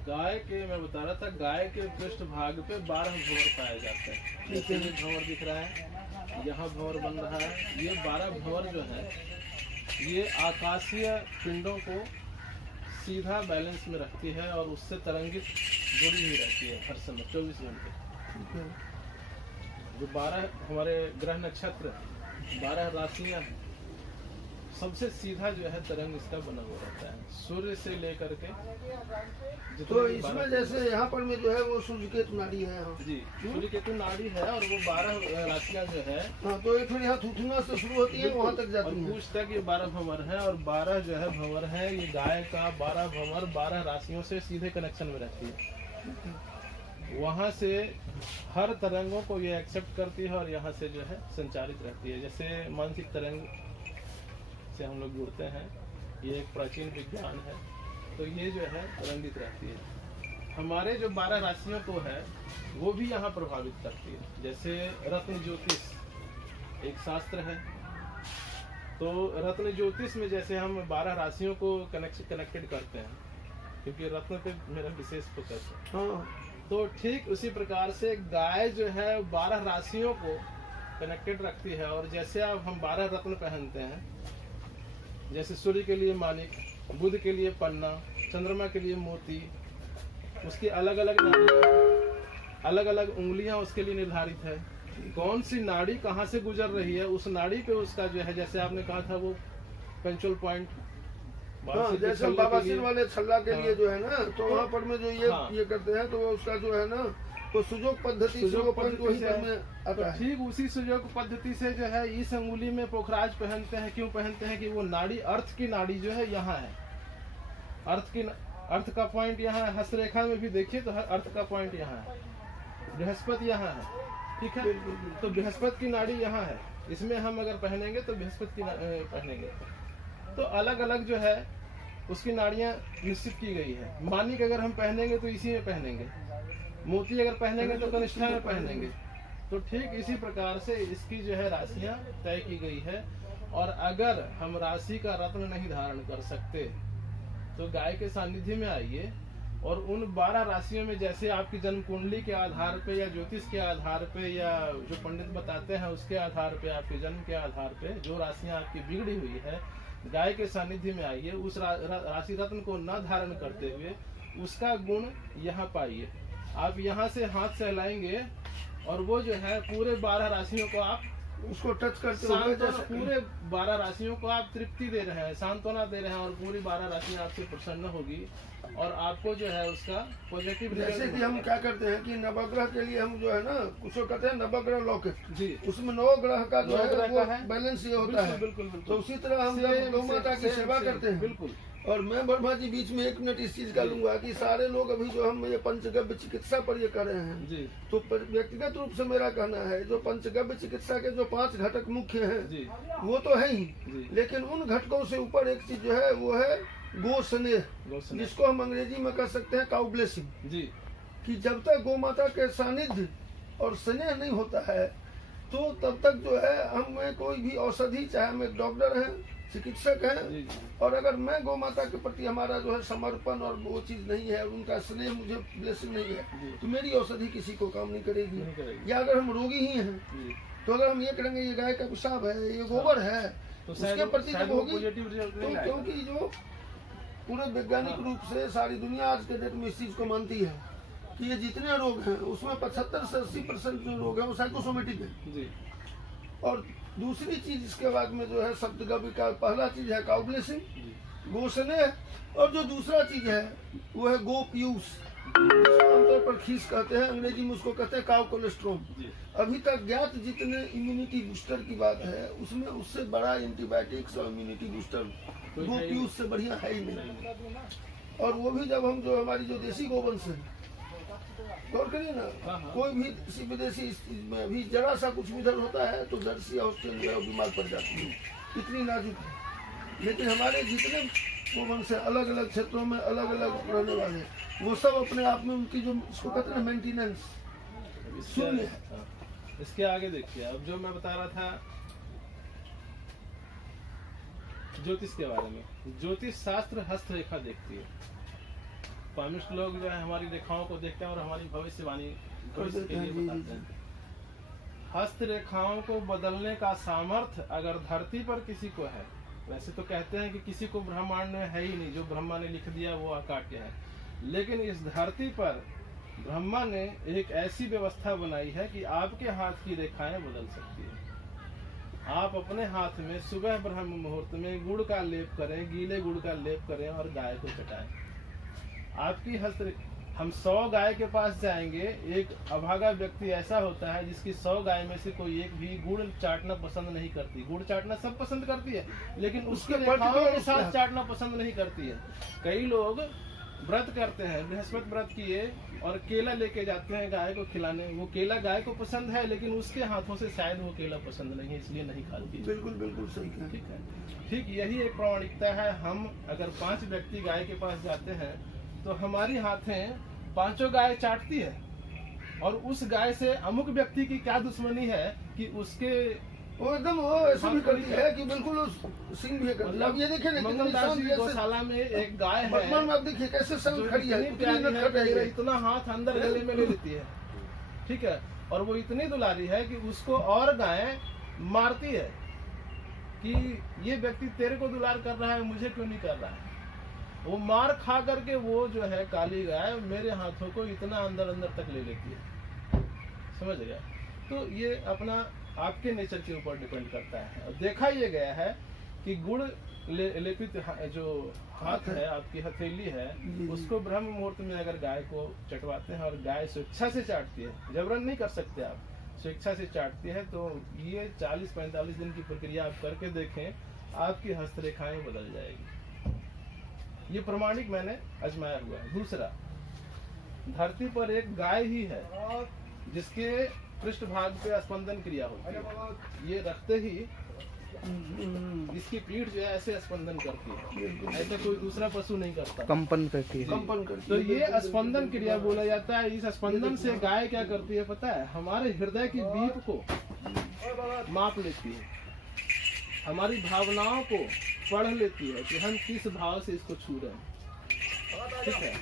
गाय के मैं बता रहा था, गाय के पृष्ठ भाग पे 12 भंवर पाए जाते हैं। जैसे ये भंवर दिख रहा है, यहाँ भंवर बन रहा है। ये 12 भंवर जो है ये आकाशीय पिंडों को सीधा बैलेंस में रखती है और उससे तरंगित जुड़ी हुई रहती है हर समय 24 घंटे। जो 12 हमारे ग्रह नक्षत्र 12 राशियां हैं, सबसे सीधा जो है तरंग इसका बना हुआ रहता है सूर्य से लेकर के। तो इसमें जैसे यहाँ पर में जो है वो सूर्य केतु नाड़ी है। हाँ जी, सूर्य केतु नाड़ी है और वो 12 राशियां जो है। हाँ, तो ये फिर यहाँ थुथुना से शुरू होती है, वहाँ तक जाती है। पूछ तक ये 12 भंवर है और 12 जो है भंवर है। ये गाय का 12 भंवर 12 राशियों से सीधे कनेक्शन में रहती है। वहाँ से हर तरंगों को ये एक्सेप्ट करती है और यहाँ से जो है संचारित रहती है। जैसे मानसिक तरंग से हम लोग जुड़ते हैं, ये एक प्राचीन विज्ञान है, तो ये जो है तरंगित रहती है। हमारे जो 12 राशियों को है वो भी यहाँ प्रभावित करती है। जैसे रत्न ज्योतिष एक शास्त्र है, तो रत्न ज्योतिष में जैसे हम 12 राशियों को कनेक्टेड करते हैं, क्योंकि रत्न पे मेरा विशेष फोकस है। हाँ, तो ठीक उसी प्रकार से गाय जो है 12 राशियों को कनेक्टेड रखती है। और जैसे अब हम 12 रत्न पहनते हैं, जैसे सूर्य के लिए मानिक, बुध के लिए पन्ना, चंद्रमा के लिए मोती, उसकी अलग अलग उंगलियां उसके लिए निर्धारित है। कौन सी नाड़ी कहाँ से गुजर रही है, उस नाड़ी पे उसका जो है, जैसे आपने कहा था वो पेंचुअल पॉइंट। हाँ, जैसे बाबासीर वाले छल्ला के लिए जो है ना, तो वहाँ पर में जो ये करते हैं, तो उसका जो है ना तो सुजोग पद्धति से आता है। ठीक उसी सुजोग पद्धति से जो है इस अंगुली में पोखराज पहनते हैं। क्यों पहनते हैं कि वो नाड़ी, अर्थ की नाड़ी जो है यहाँ है। अर्थ का पॉइंट यहाँ है। हस्तरेखा में भी देखिए तो अर्थ का पॉइंट यहाँ है। बृहस्पति यहाँ है, ठीक है। तो बृहस्पति की नाड़ी यहाँ है। इसमें हम अगर पहनेंगे तो बृहस्पति की पहनेंगे। तो अलग अलग जो है उसकी नाड़ियाँ निश्चित की गई है। मानिक अगर हम पहनेंगे तो इसी में पहनेंगे, मोती अगर पहनेंगे तो कनिष्ठा में पहनेंगे। तो ठीक इसी प्रकार से इसकी जो है राशियां तय की गई है। और अगर हम राशि का रत्न नहीं धारण कर सकते तो गाय के सानिध्य में आइए और उन 12 राशियों में, जैसे आपकी जन्म कुंडली के आधार पे या ज्योतिष के आधार पे या जो पंडित बताते हैं उसके आधार पे, आपके जन्म के आधार पे जो राशियां आपकी बिगड़ी हुई है, गाय के सानिध्य में आइए। उस राशि रत्न को न धारण करते हुए उसका गुण यहाँ पाइए। आप यहाँ से हाथ सहलाएंगे और वो जो है पूरे 12 राशियों को आप उसको टच करते हुए जैसे पूरे 12 राशियों को आप तृप्ति दे रहे हैं, सांत्वना दे रहे हैं और पूरी 12 राशियां आपसे प्रसन्न होगी और आपको जो है उसका पॉजिटिव। जैसे कि हम क्या करते हैं कि नवग्रह के लिए हम जो है ना कुछ कहते हैं नवग्रह लॉकेट जी, उसमें 9 ग्रह का जो है वो बैलेंस ये होता है। बिल्कुल। तो उसी तरह हम जब गौ माता की सेवा करते हैं, बिल्कुल। और मैं वर्मा जी बीच में 1 मिनट इस चीज का लूंगा कि सारे लोग अभी जो हम ये पंचगव्य चिकित्सा पर ये कर रहे हैं जी, तो व्यक्तिगत रूप से मेरा कहना है जो पंचगव्य चिकित्सा के जो 5 घटक मुख्य हैं जी, वो तो है ही, लेकिन उन घटकों से ऊपर एक चीज जो है वो है गो स्नेह, जिसको हम अंग्रेजी में कह सकते हैं काउ ब्लेसिंग जी। कि जब तक गौ माता के सानिध्य और स्नेह नहीं होता है तो तब तक जो है हमें कोई भी औषधि, चाहे हम एक डॉक्टर हैं, चिकित्सक हैं, और अगर मैं गौ माता के प्रति हमारा जो है समर्पण और वो चीज नहीं है, उनका स्नेह मुझे ब्लेसिंग नहीं है, तो मेरी औषधि किसी को काम नहीं करेगी। या अगर हम रोगी ही हैं तो अगर हम ये करेंगे ये गाय का पेशाब है, ये गोबर है, तो उसके प्रति जब होगी तो, क्योंकि जो पूरे वैज्ञानिक रूप से सारी दुनिया आज के डेट में इस चीज को मानती है कि ये जितने रोग हैं उसमें 75 से 80% जो रोग है वो साइकोसोमेटिक है। और दूसरी चीज इसके बाद में जो है सप्तगव्य का पहला चीज है काउ ब्लेसिंग, गो स्नेह, और जो दूसरा चीज है वो है गो पीयूष, आमतौर पर खीस कहते हैं, अंग्रेजी में उसको कहते हैं काउ कोलेस्ट्रोम। अभी तक ज्ञात जितने इम्यूनिटी बूस्टर की बात है उसमें उससे बड़ा एंटीबायोटिक्स और इम्यूनिटी बूस्टर गो पीयूष से बढ़िया है ही नहीं। और वो भी जब हम जो हमारी जो देसी गोवंश है, गौर करिए ना, कोई भी किसी विदेशी में अभी जरा सा कुछ भी दर्द होता है तो जर्सी या ऑस्ट्रेलिया बीमार पड़ जाती है, इतनी नाजुक है। लेकिन हमारे जितने गोवंश है अलग अलग क्षेत्रों में अलग अलग रहने वाले, वो सब अपने आप में उनकी जो इसको कहते हैं मेंटेनेंस शून्य है। इसके आगे देखिए, अब जो मैं बता रहा था ज्योतिष के बारे में, ज्योतिष शास्त्र हस्तरेखा देखती है। पामिस्ट लोग जो है हमारी रेखाओं को देखते हैं और हमारी भविष्यवाणी भविष्य के लिए बताते हैं। हस्त रेखाओं को बदलने का सामर्थ्य अगर धरती पर किसी को है, वैसे तो कहते हैं कि किसी को ब्रह्मांड में है ही नहीं, जो ब्रह्मा ने लिख दिया वो अकाट्य है, लेकिन इस धरती पर ब्रह्मा ने एक ऐसी व्यवस्था बनाई है कि आपके हाथ की रेखाएं बदल सकती है। आप अपने हाथ में सुबह ब्रह्म मुहूर्त में गुड़ का लेप करें, गीले गुड़ का लेप करें और गाय को चटाएं। आपकी हस्त, हम 100 गाय के पास जाएंगे, एक अभागा व्यक्ति ऐसा होता है जिसकी 100 गाय में से कोई एक भी गुड़ चाटना पसंद नहीं करती। गुड़ चाटना सब पसंद करती है, लेकिन उसके रेखाओं के साथ चाटना पसंद नहीं करती है। कई लोग व्रत करते हैं, बृहस्पति व्रत किए और केला लेके जाते हैं गाय को खिलाने। वो केला गाय को पसंद है, लेकिन उसके हाथों से शायद वो केला पसंद नहीं है, इसलिए नहीं खाती। बिल्कुल बिल्कुल सही कहा। ठीक है, ठीक यही एक प्रामाणिकता है। हम अगर 5 व्यक्ति गाय के पास जाते हैं तो हमारी हाथें 5 गाय चाटती है, और उस गाय से अमुक व्यक्ति की क्या दुश्मनी है कि उसके वो एकदम वो ऐसे भी करती है कि बिल्कुल सिंह भी करती है। अब ये देखिए ना, मंगलदास जी गौशाला में एक गाय है, वर्तमान में आप देखिए कैसे संग खड़ी है, इतना हाथ अंदर गले में ले लेती है, ठीक है, और वो इतनी दुलारी है कि उसको और गाय मारती है कि ये व्यक्ति तेरे को दुलार कर रहा है, मुझे क्यों नहीं कर रहा है। वो मार खा करके वो जो है काली गाय मेरे हाथों को इतना अंदर अंदर तक ले लेती है, समझ गया। तो ये अपना आपके नेचर के ऊपर डिपेंड करता है। और देखा ये गया है कि गुड़ लेपित जो हाथ है, आपकी हथेली है, उसको ब्रह्म मुहूर्त में अगर गाय को चटवाते हैं और गाय स्वेच्छा से चाटती है, जबरन नहीं कर सकते आप, स्वेच्छा से चाटती है, तो ये 40-45 दिन की प्रक्रिया आप करके देखें, आपकी हस्तरेखाएं बदल जाएगी। ये प्रमाणिक मैंने आजमाया हुआ है। दूसरा, धरती पर एक गाय ही है जिसके पृष्ठ भाग पे स्पंदन क्रिया होती है। ये रखते ही इसकी पीठ जो है ऐसे स्पंदन करती है, ऐसे कोई दूसरा पशु नहीं करता, कंपन करती है। कंपन करती तो ये स्पंदन क्रिया बोला जाता है। इस स्पंदन से गाय क्या करती है पता है? हमारे हृदय की बीप को माप लेती है, हमारी भावनाओं को पढ़ लेती है कि हम किस भाव से इसको छू रहे हैं, ठीक है।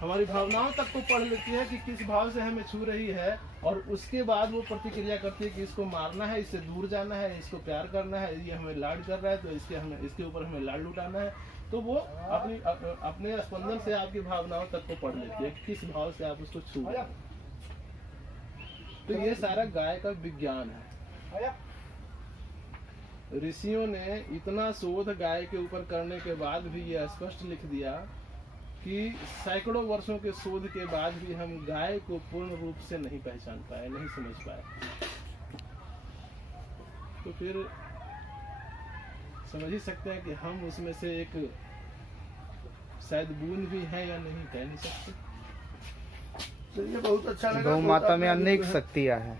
हमारी भावनाओं तक को पढ़ लेती है कि किस भाव से हमें छू रही है, और उसके बाद वो प्रतिक्रिया करती है कि इसको मारना है, इससे दूर जाना है, इसको प्यार करना है, ये हमें लाड कर रहा है तो इसके ऊपर हमें लाड लुटाना है। तो वो अपने स्पंदन से आपकी भावनाओं तक को पढ़ लेती है कि किस भाव से आप उसको छू रहे हैं। तो ये सारा गाय का विज्ञान है। ऋषियों ने इतना शोध गाय के ऊपर करने के बाद भी ये स्पष्ट लिख दिया कि सैकड़ों वर्षों के शोध के बाद भी हम गाय को पूर्ण रूप से नहीं पहचान पाए, नहीं समझ पाए। तो फिर समझ ही सकते हैं कि हम उसमें से एक शायद बूंद भी है या नहीं, कह नहीं सकते। चलिए, बहुत अच्छा लगा। गौ माता में अनेक शक्तियां हैं।